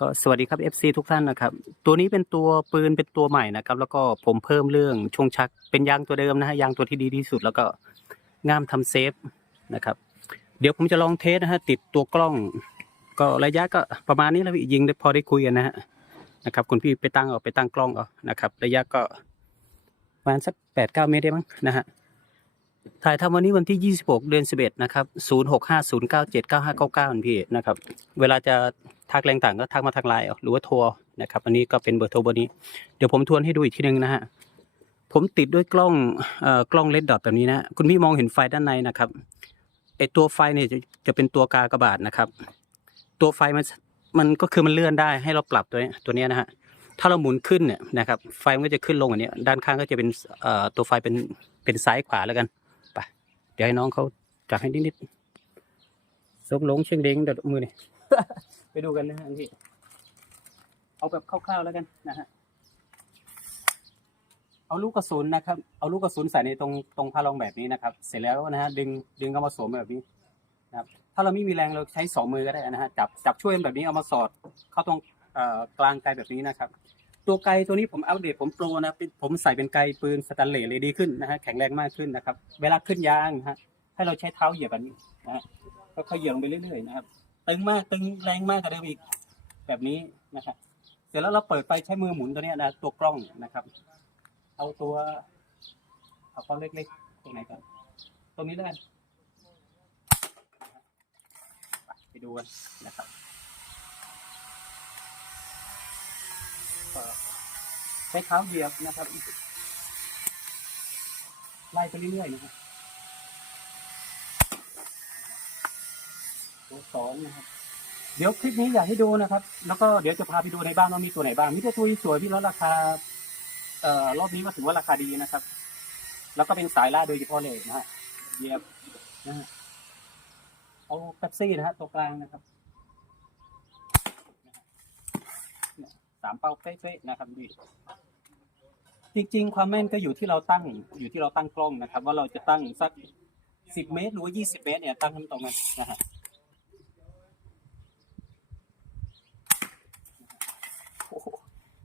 ก็สวัสดีครับ FC ทุกท่านนะครับ ตัวนี้เป็นตัวปืนเป็นตัวใหม่นะครับ แล้วก็ผมเพิ่มเรื่องช่วงชักเป็นยางตัวเดิมนะฮะยางตัวที่ดีที่สุด แล้วก็ง่ามทำเซฟนะครับ เดี๋ยวผมจะลองเทสนะฮะติดตัวกล้อง ก็ระยะก็ประมาณนี้แล้วพี่ยิงได้พอได้คุยกันนะฮะนะครับคุณพี่ไปตั้งเอาไปตั้งกล้องเอานะครับ ระยะก็ประมาณสักแปดเก้าเมตรได้มั้งนะฮะถ่ายทำวันนี้วันที่ 26 เดือน 11 นะครับ 0650979599พี่นะครับ เวลาจะ ทักแรงต่างก็ทักมาทางไลน์หรือว่าโทรนะครับ อันนี้ก็เป็นเบอร์โทรเบอร์นี้ เดี๋ยวผมทวนให้ดูอีกทีหนึงนะฮะ ผมติดด้วยกล้องเอ่อกล้องเลดดอทแบบนี้นะ คุณพี่มองเห็นไฟด้านในนะครับ ไอตัวไฟเนี่ยจะจะเป็นตัวกากบาทนะครับ ตัวไฟมันมันก็คือมันเลื่อนได้ให้เราปรับตัวเนี้ยตัวเนี้ยนะฮะ ถ้าเราหมุนขึ้นเนี่ยนะครับ ไฟมันก็จะขึ้นลงอันนี้ด้านข้างก็จะเป็นเอ่อตัวไฟเป็นเป็นซ้ายขวาแล้วกันไปเดี๋ยวให้น้องเขาจับให้นิดๆซกหลงเชียงเด้งเดี๋ยวมือนี่ ไปดูกันนะฮะพี่เอาแบบคร่าวๆแล้วกันนะฮะเอาลูกกระสุนนะครับ เอาลูกกระสุนใส่ในตรงตรงพารองแบบนี้นะครับ เสร็จแล้วนะฮะดึงดึงเอามาสวมแบบนี้นะครับถ้าเราไม่มีแรงเราใช้สองมือก็ได้นะฮะจับจับช่วยแบบนี้เอามาสอดเข้าตรงกลางไกลแบบนี้นะครับ ตัวไกลตัวนี้ผมอัปเดตผมโปรนะผมใส่เป็นไกลปืนสแตนเลสเลยดีขึ้นนะฮะแข็งแรงมากขึ้นนะครับ เวลาขึ้นยางนะฮะให้เราใช้เท้าเหยียบแบบนี้นะฮะค่อยเหยียบลงไปเรื่อยๆนะครับ ตึงมากตึงแรงมากกว่าเดิมอีก แบบนี้นะครับ เสร็จแล้วเราเปิดไฟใช้มือหมุนตัวเนี้ยนะตัวกล้องนะครับ เอาตัวเอากล้องเล็กๆตรงไหนก่อนตรงนี้ได้ไปดูกันนะครับใช้เท้าเหยียบนะครับไล่ไปเรื่อยๆนะครับ ตัวสองนะครับ เดี๋ยวคลิปนี้อยากให้ดูนะครับ แล้วก็เดี๋ยวจะพาไปดูในบ้านว่ามีตัวไหนบ้าง มีแต่ตัวสวยพี่แล้วราคา เอ่อรอบนี้ก็ถือว่าราคาดีนะครับ แล้วก็เป็นสายล่าโดยเฉพาะเลยนะฮะเยียบนะฮะเอาเป๊ปซี่นะฮะตัวกลางนะครับสามเป้าเป๊ะๆนะครับพี่จริงๆ ความแม่นก็อยู่ที่เราตั้งอยู่ที่เราตั้งกล้องนะครับ ว่าเราจะตั้งสักสิบเมตรหรือว่ายี่สิบเมตรเนี่ยตั้งให้มันตรงกันนะฮะ โอ้โห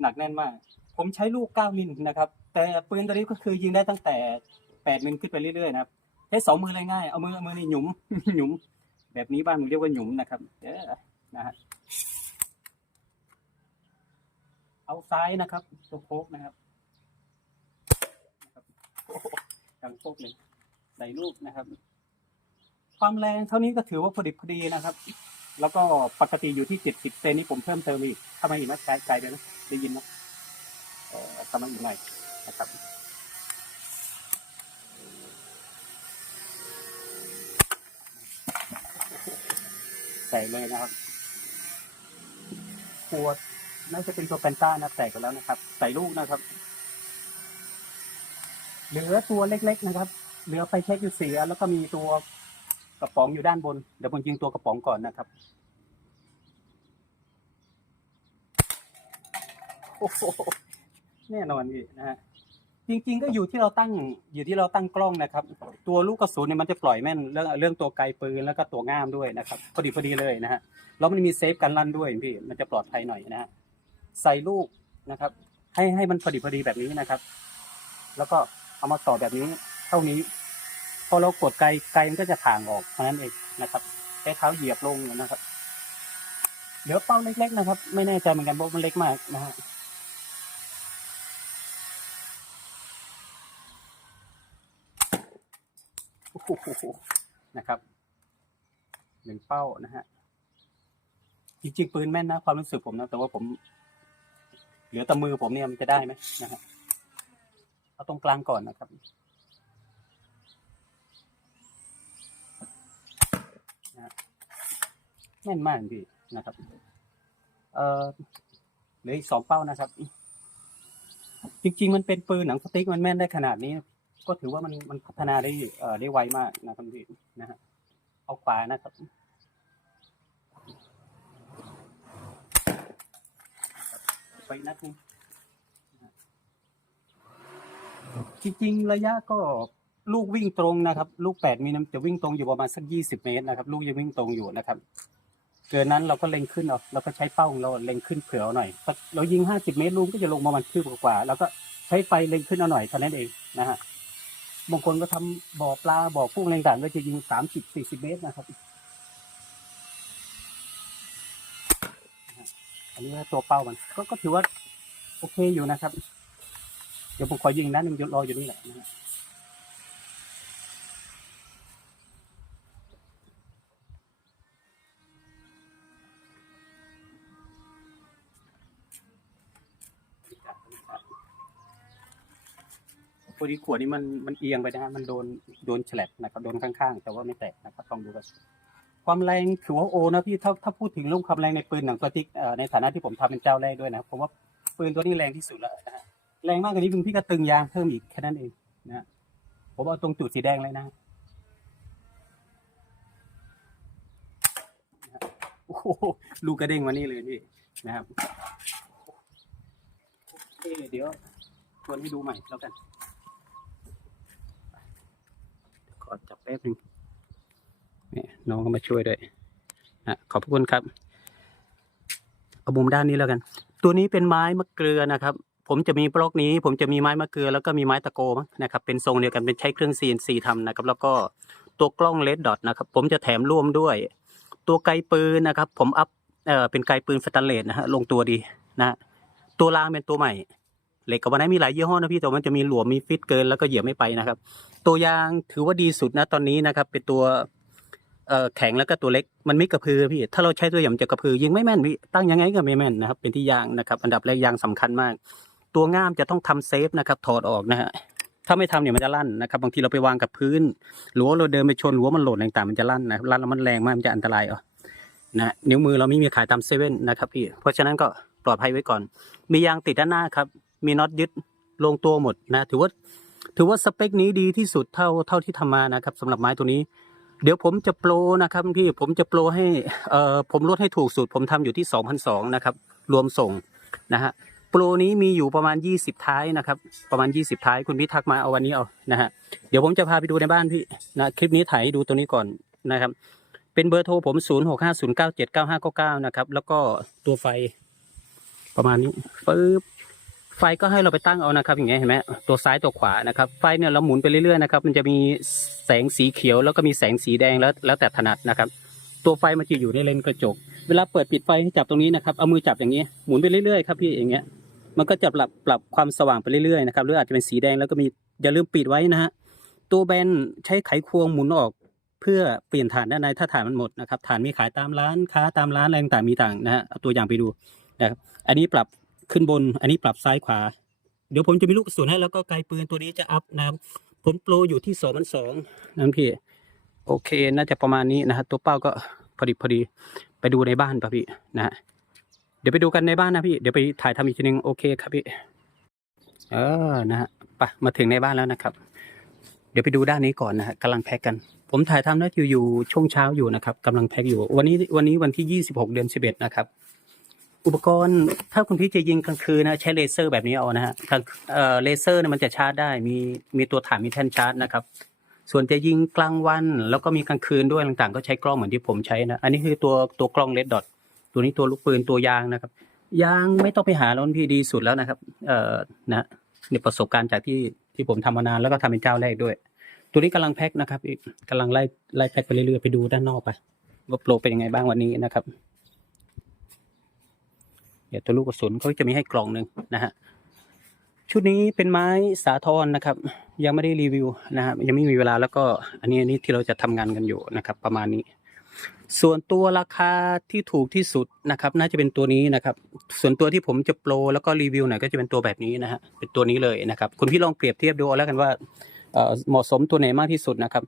หนักแน่นมาก ผมใช้ลูก 9 มิลนะครับ แต่ปืนตัวนี้ก็คือยิงได้ตั้งแต่ 8 มิลขึ้นไปเรื่อยๆนะครับใช้สองมือเลยง่าย เอามือมือนี่หยุมหยุม แบบนี้บ้านมึงเรียกว่าหยุมนะครับเออนะฮะเอาซ้ายนะครับตัวโคกนะครับอ้โหดังโคกเลยใส่ลูกนะครับ ความแรงเท่านี้ก็ถือว่าพอดิบพอดีนะครับ แล้วก็ปกติอยู่ที่เจ็ดสิบเซนนี่ผมเพิ่มเติมอีกทำไมอีกนะไกลไกลไปนะได้ยินนะเอ่อทำไมอีกหน่อยนะครับใส่เลยนะครับขวดน่าจะเป็นตัวแฟนต้านะแตกไปแล้วนะครับ ใส่ลูกนะครับ เหลือตัวเล็ก ๆ นะครับ เหลือไฟเช็คอยู่เสียแล้วก็มีตัว กระป๋องอยู่ด้านบน เดี๋ยวผมยิงตัวกระป๋องก่อนนะครับ โอ้โห แน่นอนพี่นะฮะ จริง ๆ ก็อยู่ที่เราตั้ง อยู่ที่เราตั้งกล้องนะครับ ตัวลูกกระสุนเนี่ยมันจะปล่อยแม่นเรื่องเรื่องตัวไกลปืนแล้วก็ตัวง่ามด้วยนะครับ พอดีพอดีเลยนะฮะ แล้วมันมีเซฟกันลั่นด้วยพี่ มันจะปลอดภัยหน่อยนะฮะ ใส่ลูกนะครับ ให้ให้มันพอดีพอดีแบบนี้นะครับ แล้วก็เอามาต่อแบบนี้เท่านี้ พอเรากดไกลไกลมันก็จะถ่างออกเท่านั้นเองนะครับใช้เท้าเหยียบลงนะครับเหลือเป้าเล็กๆนะครับ ไม่แน่ใจเหมือนกันเพราะมันเล็กมากนะฮะนะครับหนึ่งเป้านะฮะจริงๆปืนแม่นนะ ความรู้สึกผมนะ แต่ว่าผม เหลือแต่มือผมเนี่ยมันจะได้ไหมนะฮะเอาตรงกลางก่อนนะครับ แม่นมากพี่นะครับ เอ่อเหลืออีกสองเป้านะครับ จริง ๆ มันเป็นปืนหนังสติ๊กมันแม่นได้ขนาดนี้ ก็ถือว่ามันมันพัฒนาได้เอ่อได้ไวมากนะครับพี่นะฮะเอาขวานะครับไปนัดหนึงจริงๆ ระยะก็ลูกวิ่งตรงนะครับ ลูกแปดมีน้ำจะวิ่งตรงอยู่ประมาณสักยี่สิบเมตรนะครับ ลูกยังวิ่งตรงอยู่นะครับ เกินนั้นเราก็เล็งขึ้นเอาเราก็ใช้เป้าของเราเล็งขึ้นเผื่อหน่อย เรายิงห้าสิบเมตรลูกก็จะลงประมาณคืบกว่าแล้วก็ใช้ไฟเล็งขึ้นเอาหน่อยเท่านั้นเองนะฮะบางคนก็ทำบ่อปลาบ่อกุ้งอะไรต่างก็จะยิงสามสิบสี่สิบเมตรนะครับ อันนี้ตัวเป้ามันก็ก็ถือว่า โอเคอยู่นะครับ เดี๋ยวผมขอยิงนะหนึ่งรออยู่นี่แหละนะฮะ พอดีขวดนี้มันมันเอียงไปนะฮะมันโดนโดนแฉลบนะครับโดนข้างๆ แต่ว่าไม่แตกนะครับลองดูกันความแรงถือว่าโอนะพี่ถ้าถ้าพูดถึงเรื่องความแรงในปืนหนังสติ๊กในฐานะที่ผมทำเป็นเจ้าแรกด้วยนะผมว่าปืนตัวนี้แรงที่สุดแล้วนะฮะแรงมากกว่านี้คุณพี่ก็ตึงยางเพิ่มอีกแค่นั้นเองนะผมเอาตรงจุดสีแดงเลยนะโอ้โหลูกกระเด้งมานี่เลยพี่นะครับโอเคเดี๋ยวทวนให้ดูใหม่แล้วกัน ขอจับแป๊บหนึงนี่น้องก็มาช่วยด้วยนะขอบพระคุณครับเอามุมด้านนี้แล้วกัน ตัวนี้เป็นไม้มะเกลือนะครับ ผมจะมีบล็อกนี้ ผมจะมีไม้มะเกลือแล้วก็มีไม้ตะโกมั้นะครับ เป็นทรงเดียวกันเป็นใช้เครื่อง CNC ทำนะครับ แล้วก็ตัวกล้องเลดดอทนะครับ ผมจะแถมร่วมด้วย ตัวไกปืนนะครับ ผมอัพเอ่อเป็นไกปืนสแตนเลสนะฮะลงตัวดีนะฮะตัวรางเป็นตัวใหม่ เหล็กกับวันนี้นมีหลายยี่ห้อนะพี่แต่มันจะมีหลวมมีฟิตเกินแล้วก็เหยียบไม่ไปนะครับ ตัวยางถือว่าดีสุดนะตอนนี้นะครับเป็นตัวแข็งแล้วก็ตัวเล็กมันไม่กระพือพี่ ถ้าเราใช้ตัวใหญ่มันจะกระพือยิงไม่แม่นพี่ตั้งยังไงก็ไม่แม่นนะครับ เป็นที่ยางนะครับ อันดับแรกยางสำคัญมาก ตัวง่ามจะต้องทำเซฟนะครับ ถอดออกนะฮะถ้าไม่ทำเนี่ยมันจะลั่นนะครับ บางทีเราไปวางกับพื้นหรือว่าเราเดินไปชนหรือว่ามันหล่นต่างๆมันจะลั่นนะลั่นแล้วมันแรงมากมันจะอันตรายอะนะนิ้วมือเราไม่มีขายตามเซเว่นนะครับพี่เพราะฉะนั้นก็ปลอดภัยไว้ก่อน มียางติดด้านหน้าครับ มีน็อตยึดลงตัวหมดนะ ถือว่าถือว่าสเปคนี้ดีที่สุดเท่าเท่าที่ทำมานะครับสำหรับไม้ตัวนี้ เดี๋ยวผมจะโปรนะครับพี่ผมจะโปรให้เอ่อผมลดให้ถูกสุด ผมทำอยู่ที่2,002นะครับ รวมส่งนะฮะโปรนี้มีอยู่ประมาณ 20 ท้ายนะครับ ประมาณ 20 ท้ายคุณพี่ทักมาเอาวันนี้เอานะฮะเดี๋ยวผมจะพาไปดูในบ้านพี่นะคลิปนี้ถ่ายให้ดูตัวนี้ก่อนนะครับ เป็นเบอร์โทรผม 0650979599 นะครับ แล้วก็ตัวไฟประมาณนี้ปึ๊บ ไฟก็ให้เราไปตั้งเอานะครับ อย่างเงี้ยเห็นไหมตัวซ้ายตัวขวานะครับไฟเนี่ยเราหมุนไปเรื่อยๆนะครับมันจะมีแสงสีเขียวแล้วก็มีแสงสีแดงแล้วแล้วแต่ถนัดนะครับ ตัวไฟมันจะอยู่ในเลนกระจก เวลาเปิดปิดไฟให้จับตรงนี้นะครับเอามือจับอย่างนี้ยหมุนไปเรื่อยๆครับพี่อย่างเงี้ยมันก็จะปรับปรับความสว่างไปเรื่อยๆนะครับหรืออาจจะเป็นสีแดงแล้วก็มีอย่าลืมปิดไว้นะฮะตัวแบนใช้ไขควงหมุนออกเพื่อเปลี่ยนฐานด้านในถ้าฐานมันหมดนะครับฐานมีขายตามร้านค้าตามร้านอะไรต่างๆมีต่างนะฮะเอาตัวอย่างไปดูนะครับอันนี้ปรับ ขึ้นบน อันนี้ปรับซ้ายขวา เดี๋ยวผมจะมีลูกกระสุนให้แล้วก็ไกลปืนตัวนี้จะอัพนะครับผมโปรอยู่ที่สองพันสองนั่นพี่ โอเค น่าจะประมาณนี้นะฮะตัวเป้าก็พอดีพอดี ไปดูในบ้านป่ะพี่นะฮะเดี๋ยวไปดูกันในบ้านนะพี่ เดี๋ยวไปถ่ายทำอีกทีนึงโอเคครับพี่ เออนะฮะไปมาถึงในบ้านแล้วนะครับ เดี๋ยวไปดูด้านนี้ก่อนนะฮะกำลังแพ็กกัน ผมถ่ายทำได้อยู่อยู่ช่วงเช้าอยู่นะครับกำลังแพ็กอยู่ วันนี้วันนี้วันที่ยี่สิบหกเดือนสิบเอ็ดนะครับ อุปกรณ์ถ้าคุณพี่จะยิงกลางคืนนะใช้เลเซอร์แบบนี้เอานะฮะกลางเอ่อเลเซอร์เนี่ยมันจะชาร์จได้มีมีตัวถ่านมีแท่นชาร์จนะครับ ส่วนจะยิงกลางวัน แล้วก็มีกลางคืนด้วยต่างๆ ก็ใช้กล้องเหมือนที่ผมใช้นะอันนี้คือตัวตัวกล้องเลดดอทตัวนี้ตัวลูกปืนตัวยางนะครับ ยางไม่ต้องไปหาแล้วพี่ดีสุดแล้วนะครับ เอ่อนะในประสบการณ์จากที่ที่ผมทำมานานแล้วก็ทำเป็นเจ้าแรกด้วย ตัวนี้กำลังแพ็คนะครับกกำลังไล่ไล่แพ็คไปเรื่อยๆไปดูด้านนอกไปว่าโปรเป็นยังไงบ้างวันนี้นะครับ เดี๋ยวตัวลูกกระสุนเขาจะมีให้กล่องหนึ่งนะฮะชุดนี้เป็นไม้สาทรนะครับ ยังไม่ได้รีวิวนะฮะยังไม่มีเวลาแล้วก็อันนี้อันนี้ที่เราจะทำงานกันอยู่นะครับ ประมาณนี้ ส่วนตัวราคาที่ถูกที่สุดนะครับ น่าจะเป็นตัวนี้นะครับ ส่วนตัวที่ผมจะโปรแล้วก็รีวิวหน่อยก็จะเป็นตัวแบบนี้นะฮะเป็นตัวนี้เลยนะครับ คุณพี่ลองเปรียบเทียบดูแล้วกันว่าเหมาะสมตัวไหนมากที่สุดนะครับ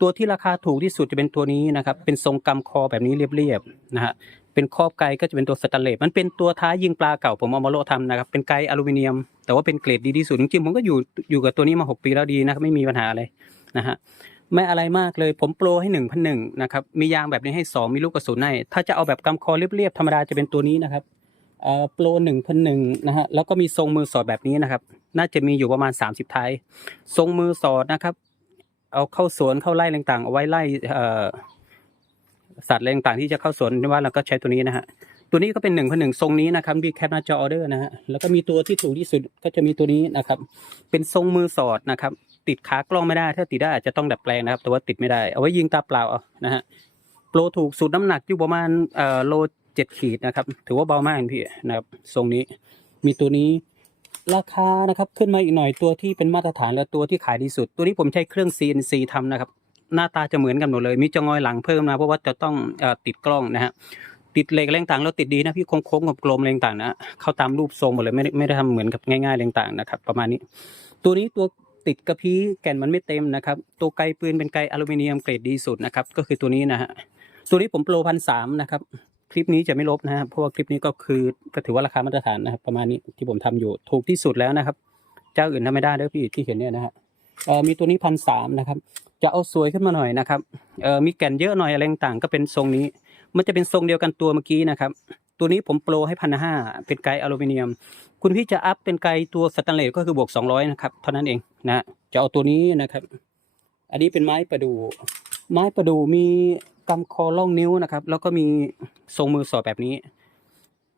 ตัวที่ราคาถูกที่สุดจะเป็นตัวนี้นะครับ เป็นทรงกำคอแบบนี้เรียบๆนะฮะ เป็นครอบไกก็จะเป็นตัวสแตนเลสมันเป็นตัวท้ายยิงปลาเก่าผมเอามาโลทำนะครับ เป็นไกอลูมิเนียม แต่ว่าเป็นเกรดดีที่สุดจริงๆผมก็อยู่อยู่กับตัวนี้มาหกปีแล้วดีนะครับไม่มีปัญหาอะไรนะฮะไม่อะไรมากเลยผมโปรให้หนึ่งพันหนึ่งนะครับมียางแบบนี้ให้สองมีลูกกระสุนให้ถ้าจะเอาแบบกำคอเรียบๆธรรมดาจะเป็นตัวนี้นะครับเอ่อโปรหนึ่งพันหนึ่งนะฮะแล้วก็มีทรงมือสอดแบบนี้นะครับ น่าจะมีอยู่ประมาณสามสิบท้ายทรงมือสอดนะครับ เอาเข้าสวนเข้าไร่ต่างๆเอาไว้ไล่เอ่อ สัตว์อะไรต่างๆที่จะเข้าสวนว่าเราก็ใช้ตัวนี้นะฮะตัวนี้ก็เป็นหนึ่งพันหนึ่งทรงนี้นะครับมีแคปหน้าจอออเดอร์นะฮะแล้วก็มีตัวที่ถูกที่สุดก็จะมีตัวนี้นะครับ เป็นทรงมือสอดนะครับ ติดขากล้องไม่ได้ ถ้าติดได้อาจจะต้องดัดแปลงนะครับ แต่ว่าติดไม่ได้เอาไว้ยิงตาเปล่าเอานะฮะโปรถูกสุดน้ำหนักอยู่ประมาณเอ่อโลเจ็ดขีดนะครับ ถือว่าเบามากพี่นะครับทรงนี้มีตัวนี้ราคานะครับขึ้นมาอีกหน่อยตัวที่เป็นมาตรฐานและตัวที่ขายดีสุด ตัวนี้ผมใช้เครื่อง CNC ทำนะครับ หน้าตาจะเหมือนกันหมดเลย มีจงอยหลังเพิ่มนะ เพราะว่าจะต้องติดกล้องนะฮะติดเหล็กแรงต่างแล้วติดดีนะพี่โค้งๆกับกลมแรงต่างนะเข้าตามรูปทรงหมดเลยไม่ได้ไม่ได้ทำเหมือนกับง่ายๆแรงต่างนะครับ ประมาณนี้ ตัวนี้ตัวติดกระพี้แก่นมันไม่เต็มนะครับ ตัวไกลปืนเป็นไกลอลูมิเนียมเกรดดีสุดนะครับ ก็คือตัวนี้นะฮะตัวนี้ผมโปรพันสามนะครับคลิปนี้จะไม่ลบนะฮะเพราะว่าคลิปนี้ก็คือก็ถือว่าราคามาตรฐานนะครับ ประมาณนี้ที่ผมทำอยู่ถูกที่สุดแล้วนะครับ เจ้าอื่นทำไม่ได้เด้อพี่ที่เห็นเนี่ยนะฮะมีตัวนี้พันสามนะครับ จะเอาสวยขึ้นมาหน่อยนะครับเอ่อมีแก่นเยอะหน่อยอะไรต่างๆก็เป็นทรงนี้ มันจะเป็นทรงเดียวกันตัวเมื่อกี้นะครับ ตัวนี้ผมโปรให้พันห้าเป็นไกด์อลูมิเนียม คุณพี่จะอัพเป็นไกด์ตัวสแตนเลสก็คือบวกสองร้อยนะครับเท่านั้นเองนะฮะจะเอาตัวนี้นะครับ อันนี้เป็นไม้ประดู่ไม้ประดู่มีกำคอล่องนิ้วนะครับ แล้วก็มีทรงมือสอดแบบนี้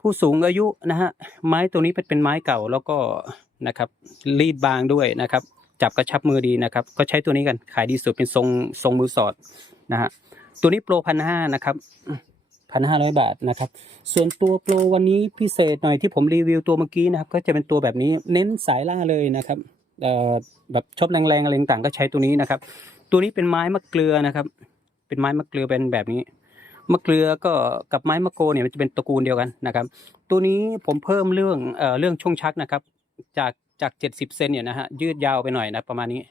ผู้สูงอายุนะฮะไม้ตัวนี้เป็นเป็นไม้เก่าแล้วก็นะครับรีดบางด้วยนะครับ จับกระชับมือดีนะครับ ก็ใช้ตัวนี้กันขายดีสุดเป็นทรงทรงมือสอดนะฮะตัวนี้โปรพันห้านะครับพันห้าร้อยบาทนะครับ ส่วนตัวโปรวันนี้พิเศษหน่อยที่ผมรีวิวตัวเมื่อกี้นะครับ ก็จะเป็นตัวแบบนี้เน้นสายล่าเลยนะครับแบบชอบแรงๆอะไรต่างก็ใช้ตัวนี้นะครับ ตัวนี้เป็นไม้มะเกลือนะครับ เป็นไม้มะเกลือเป็นแบบนี้มะเกลือก็กับไม้มะโกเนี่ยมันจะเป็นตระกูลเดียวกันนะครับ ตัวนี้ผมเพิ่มเรื่องเอ่อเรื่องช่วงชักนะครับ จาก จากเจ็ดสิบเซนเนี่ยนะฮะยืดยาวไปหน่อยนะประมาณนี้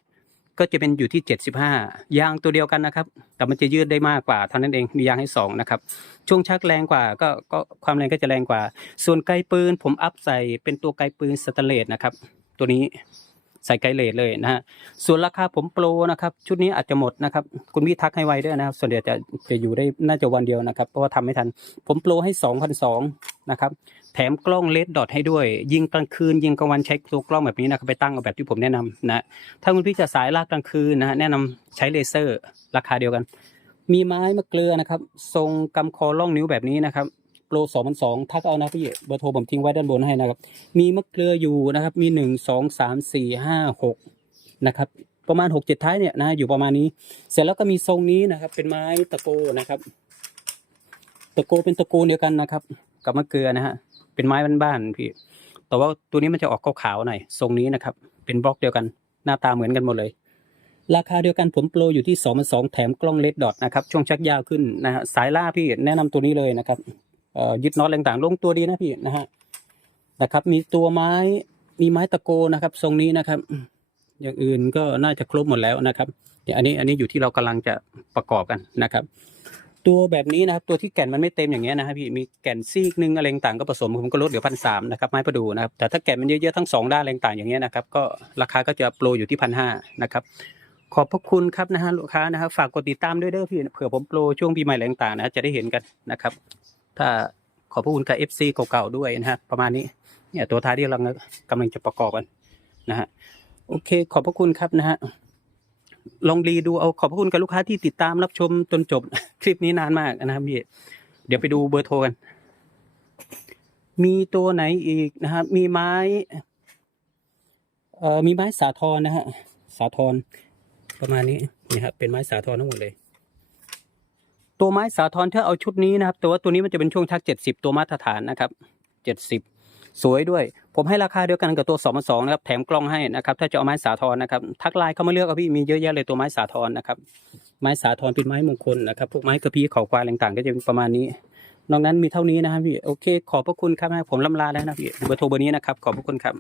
ก็จะเป็นอยู่ที่เจ็ดสิบห้ายางตัวเดียวกันนะครับ แต่มันจะยืดได้มากกว่าเท่านั้นเองมียางให้สองนะครับช่วงชักแรงกว่าก็ก็ความแรงก็จะแรงกว่า ส่วนไกลปืนผมอัพใส่เป็นตัวไกลปืนสแตนเลสนะครับ ตัวนี้ ใส่ไกลเลสเลยนะฮะส่วนราคาผมโปรนะครับ ชุดนี้อาจจะหมดนะครับคุณพี่ทักให้ไวด้วยนะครับส่วนเดียวจะจะอยู่ได้น่าจะวันเดียวนะครับ เพราะว่าทำไม่ทัน ผมโปรให้สองพันสองนะครับแถมกล้องเลดดอทให้ด้วย ยิงกลางคืน ยิงกลางวันใช้ตัวกล้องแบบนี้นะครับไปตั้งเอาแบบที่ผมแนะนำนะถ้าคุณพี่จะสายลากกลางคืนนะฮะแนะนำใช้เลเซอร์ราคาเดียวกัน มีไม้มะเกลือนะครับ ทรงกำคอล่องนิ้วแบบนี้นะครับ โปรสองพันสองทักเอานะพี่เบอร์โทรผมทิ้งไว้ด้านบนให้นะครับ มีมะเกลืออยู่นะครับ มีหนึ่งสองสามสี่ห้าหกนะครับ ประมาณหกเจ็ดท้ายเนี่ยนะอยู่ประมาณนี้ เสร็จแล้วก็มีทรงนี้นะครับ เป็นไม้ตะโกนะครับ ตะโกเป็นตะโกเดียวกันนะครับ กับมะเกลือนะฮะเป็นไม้บ้านๆพี่ แต่ว่าตัวนี้มันจะออกขาวๆหน่อยทรงนี้นะครับ เป็นบล็อกเดียวกัน หน้าตาเหมือนกันหมดเลยราคาเดียวกันผมโปรอยู่ที่สองพันสองแถมกล้องเลดดอทนะครับ ช่วงชักยาวขึ้นนะฮะสายล่าพี่แนะนำตัวนี้เลยนะครับ ยึดน็อตแรงต่างลงตัวดีนะพี่นะฮะนะครับ มีตัวไม้มีไม้ตะโกนะครับ ทรงนี้นะครับ อย่างอื่นก็น่าจะครบหมดแล้วนะครับเดี๋ยวอันนี้อันนี้อยู่ที่เรากำลังจะประกอบกันนะครับ ตัวแบบนี้นะครับ ตัวที่แก่นมันไม่เต็มอย่างเงี้ยนะครับพี่มีแก่นซีกหนึงอะไรต่างก็ผสมผมก็ลดเหลือพันสามนะครับไม้ประดูนะครับแต่ถ้าแก่นมันเยอะๆทั้งสองด้านอะไรต่างอย่างเงี้ยนะครับ ก็ราคาก็จะโปรอยู่ที่พันห้านะครับขอบพระคุณครับนะฮะลูกค้านะครับฝากกดติดตามด้วยเด้อพี่เผื่อผมโปรช่วงปีใหม่อะไรต่างนะจะได้เห็นกันนะครับ ถ้าขอบพระคุณกับ FC เก่าๆด้วยนะฮะประมาณนี้เนี่ยตัวท้ายที่เรากำลังจะประกอบกันนะฮะโอเค ขอบพระคุณครับนะฮะลองรีดูเอาขอบพระคุณกับลูกค้าที่ติดตามรับชมจนจบคลิปนี้นานมากนะครับพี่เดี๋ยวไปดูเบอร์โทรกัน มีตัวไหนอีกนะครับ มีไม้เอ่อมีไม้สาทรนะฮะสาทรประมาณนี้นี่ครับเป็นไม้สาทรทั้งหมดเลย ตัวไม้สาทรถ้าเอาชุดนี้นะครับแตัวตัวนี้มันจะเป็นช่วงชักเจ็ดสิบตัวมาตรฐานนะครับเจ็ดสิบสวยด้วย ผมให้ราคาเดียวกันกับตัวสองสองนะครับ แถมกล้องให้นะครับ ถ้าจะเอาไม้สาทรนะครับ ทักไลน์เข้ามาเลือกเอาพี่ มีเยอะแยะเลยตัวไม้สาทรนะครับ ไม้สาทรเป็นไม้มงคลนะครับ พวกไม้กระพี้เขาควายต่างๆ ก็จะเป็นประมาณนี้ นอกนั้นมีเท่านี้นะครับพี่ โอเค ขอบพระคุณครับผมลำลาแล้วนะพี่เบอร์โทรเบอร์นี้นะครับ ขอบพระคุณครับ